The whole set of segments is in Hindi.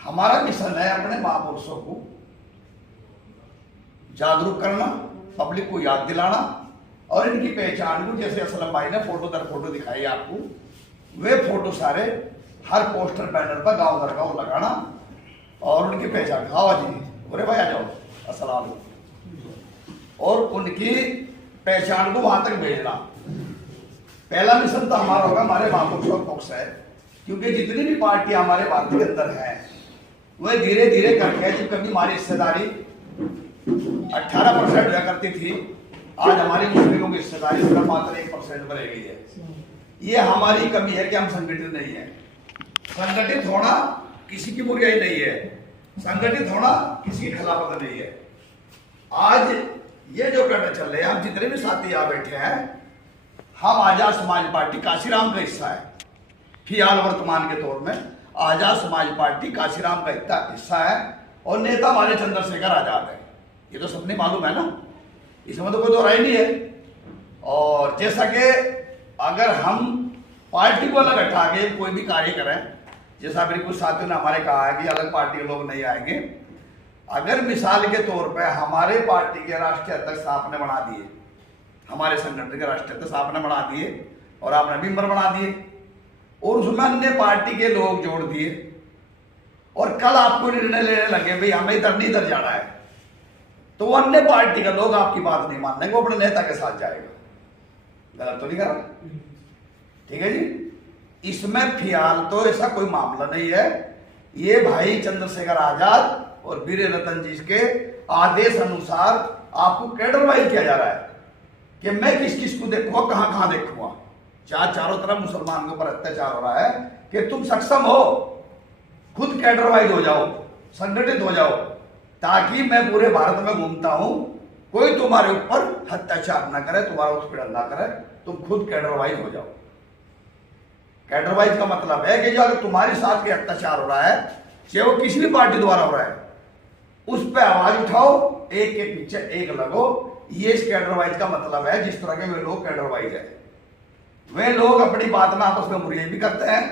हमारा मिशन है अपने महापुरुषों को जागरूक करना, पब्लिक को याद दिलाना और इनकी पहचान को, जैसे असलम भाई ने फोटो दर फोटो दिखाई आपको, वे फोटो सारे हर पोस्टर बैनर पर गांव दर गांव लगाना और उनकी पहचान। हाँ जी, बोले भाई आ जाओ, अस्सलाम वालेकुम। और उनकी पहचान को वहां तक भेजना। पहला मिशन तो हमारा होगा हमारे महापुरुषों का फोकस है, क्योंकि जितनी भी पार्टियां हमारे भारत के अंदर है वह धीरे धीरे करके, जब कभी हमारी हिस्सेदारी 18% हुआ करती थी, आज हमारी मुस्लिमों की हिस्सेदारी सिर्फ मात्र 1% पर रह गई है। ये हमारी कमी है कि हम संगठित नहीं है। संगठित होना किसी की बुराई नहीं है, संगठित होना किसी की खिलाफत नहीं है। आज ये जो करने चल रहे हैं, हम जितने भी साथी यहाँ बैठे हैं, हम आजाद समाज पार्टी काशीराम का हिस्सा है। फिलहाल वर्तमान के तौर में आजाद समाज पार्टी काशीराम का हिस्सा है और नेता हमारे चंद्रशेखर आजाद है। ये तो सबने मालूम है ना, इसमें तो कोई दो राय नहीं है। और जैसा कि अगर हम पार्टी को अलग हटा के कोई भी कार्य करें, जैसा मेरे कुछ साथियों ने हमारे कहा है कि अलग पार्टी के लोग नहीं आएंगे, अगर मिसाल के तौर पर हमारे पार्टी के राष्ट्रीय अध्यक्ष आपने बना दिए, हमारे संगठन के राष्ट्रीय अध्यक्ष आपने बना दिए और आपने मेंबर बना दिए और उसमें अन्य पार्टी के लोग जोड़ दिए और कल आपको निर्णय लेने लगे भाई हमें इधर नहीं इधर जाना है, तो वो अन्य पार्टी के लोग आपकी बात नहीं मानेंगे, वो अपने नेता के साथ जाएगा। गलत तो नहीं करा? ठीक है जी। इसमें फिलहाल तो ऐसा कोई मामला नहीं है। ये भाई चंद्रशेखर आजाद और वीर रतन जी के आदेश अनुसार आपको कैडर वाइज किया जा रहा है कि मैं किस किस को देखूंगा, कहां कहां देखूंगा। चारों तरफ मुसलमान के ऊपर अत्याचार हो रहा है कि तुम सक्षम हो, खुद कैडर वाइज हो जाओ, संगठित हो जाओ, ताकि मैं पूरे भारत में घूमता हूं, कोई तुम्हारे ऊपर अत्याचार ना करे, तुम्हारा उत्पीड़न ना करे, तुम खुद कैडर वाइज हो जाओ। कैडर वाइज का मतलब है कि जो अगर तुम्हारे साथ के अत्याचार हो रहा है, चाहे वो किसी भी पार्टी द्वारा हो रहा है, उस पर आवाज उठाओ, एक के पीछे एक लगो। ये इस कैडर वाइज का मतलब है। जिस तरह के वे लोग कैडर वाइज है, वे लोग अपनी बात में आपस में बुराई भी करते हैं,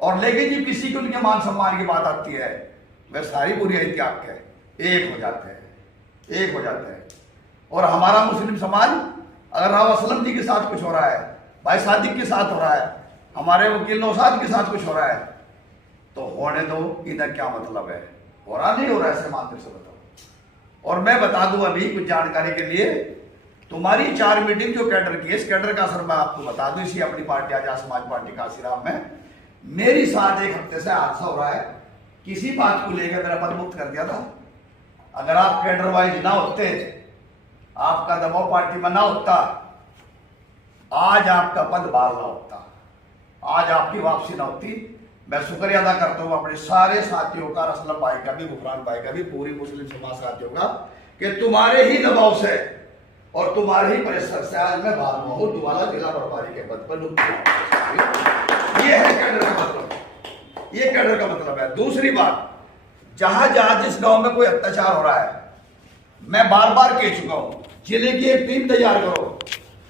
और लेकिन जब किसी की उनके मान सम्मान की बात आती है, वे सारी बुराई त्याग के एक हो जाते हैं, एक हो जाते हैं। और हमारा मुस्लिम समाज, अगर राव असलम जी के साथ कुछ हो रहा है, भाई सादिक के साथ हो रहा है, हमारे वकील नौशाद के साथ कुछ हो रहा है, तो होने दो, इधर क्या मतलब है, हो रहा नहीं हो रहा है, ऐसे माध्यम से बताओ। और मैं बता दूं अभी कुछ जानकारी के लिए, तुम्हारी 4 मीटिंग जो कैडर की है, इस कैडर का असर मैं आपको बता दूं। इसी अपनी पार्टी आजाद समाज पार्टी काशीराम में मेरी साथ 1 हफ्ते से हादसा हो रहा है, किसी बात को लेकर मेरा पद मुक्त कर दिया था। अगर आप कैडर वाइज ना होते, आपका दबाव पार्टी में ना होता, आज आपका पद बाहर ना होता, आज आपकी वापसी ना होती। मैं शुक्रिया अदा करता हूं अपने सारे साथियों का, असलम भाई का भी, गुफरान भाई का भी, पूरी मुस्लिम समाज साथियों का, कि तुम्हारे ही दबाव से और तुम्हारे ही प्रेशर से आज मैं बाहर हुआ हूं, दोबारा जिला प्रभारी के पद पर ये है कैडर का मतलब, ये कैडर का मतलब है। दूसरी बात, जहां जहां जिस गांव में कोई अत्याचार हो रहा है, मैं बार बार कह चुका हूं, जिले की एक टीम तैयार करो,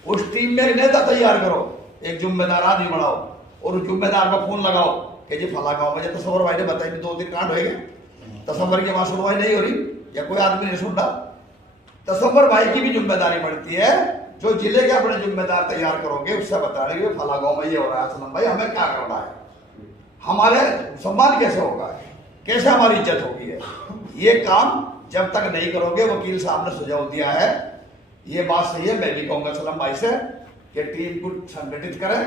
उस टीम में नेता तैयार करो, एक जिम्मेदार आदमी बनाओ और उस जिम्मेदार का फोन लगाओ कि जी फला गांव में, तस्वर भाई ने बताया कि 2 दिन कांड हो गए, तस्वर की बात सुनवाई नहीं हो रही या कोई आदमी नहीं सुन रहा, तस्वर भाई की भी जिम्मेदारी बढ़ती है। जो जिले के अपने जिम्मेदार तैयार करोगे, उससे बता रहे कि फला गांव में ये हो रहा है, असलम भाई हमें क्या करना है, हमारे सम्मान कैसे होगा, कैसे हमारी इज्जत होगी है। ये काम जब तक नहीं करोगे, वकील साहब ने सुझाव दिया है, ये बात सही है, मैं भी कहूंगा असलम भाई से कि टीम को संगठित करें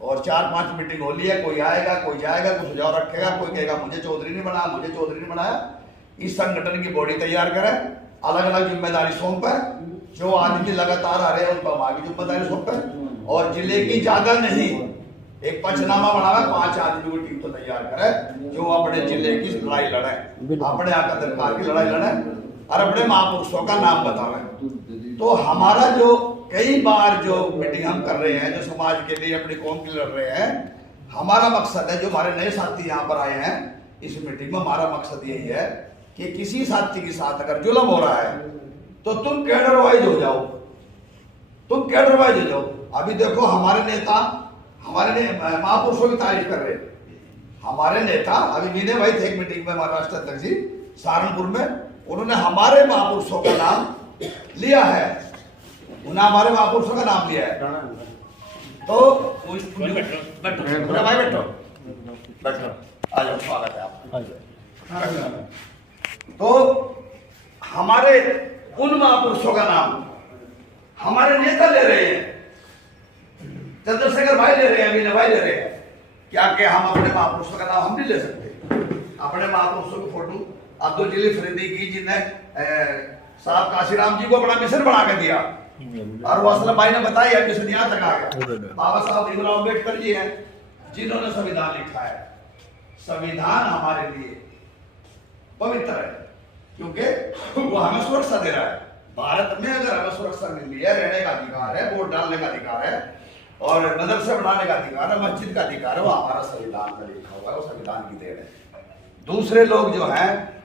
और 4-5 मीटिंग हो ली है, कोई आएगा, कोई जाएगा, कोई सुझाव रखेगा, कोई कहेगा मुझे चौधरी नहीं बनाया, मुझे चौधरी नहीं बनाया। इस संगठन की बॉडी तैयार करें, अलग अलग जिम्मेदारी सौंपे, जो आदमी लगातार आ रहे हैं उनको आगे जिम्मेदारी सौंपे, और जिले की ज्यादा नहीं, एक पंचनामा बनावे, 5 आदमी की टीम तो तैयार करे, जो अपने जिले की लड़ाई लड़े, अपने आका दरबार की लड़ाई लड़े और अपने महापुरुषों का नाम बतावे। तो हमारा जो कई बार जो मीटिंग हम कर रहे हैं, जो समाज के लिए, अपनी कौम के लिए लड़ रहे हैं, हमारा मकसद है, जो हमारे नए साथी यहाँ पर आए हैं इस मीटिंग में, हमारा मकसद यही है कि किसी साथी के साथ अगर जुल्म हो रहा है तो तुम कैडर वाइज हो जाओ, तुम कैडर वाइज हो जाओ। अभी देखो हमारे नेता, हमारे महापुरुषों की तारीफ कर रहे हैं, हमारे नेता अभी विनय भाई थे एक मीटिंग में, महाराष्ट्र अध्यक्ष जी सहारनपुर में, उन्होंने हमारे महापुरुषों का नाम लिया है, उन्होंने हमारे महापुरुषों का नाम लिया है। तो बैठो भाई, बैठो बैठो, आ जाओ, स्वागत है आपका। तो हमारे उन महापुरुषों का नाम हमारे नेता ले रहे हैं, चंद्रशेखर भाई ले रहे हैं, विनय भाई ले रहे हैं। क्या हम अपने महापुरुषों का नाम हम नहीं ले सकते? अपने महापुरुषों की फोटो अब्दुल जलील फरीदी की, जिन्हें साहब काशीराम जी को अपना मिशन बना के दिया, और वो असलम भाई ने बताया मिशन यहाँ तक आ गया। बाबा साहब भीमराव अम्बेडकर जी हैं जिन्होंने संविधान लिखा है। संविधान हमारे लिए पवित्र है क्योंकि वो हमें सुरक्षा दे रहा है। भारत में अगर हमें सुरक्षा मिल रही है, रहने का अधिकार है, वोट डालने का अधिकार है, और मदरसे बनाने का अधिकार है, मस्जिद का अधिकार है, वो हमारा संविधान में लिखा हुआ है, वो संविधान की देन है। दूसरे लोग जो हैं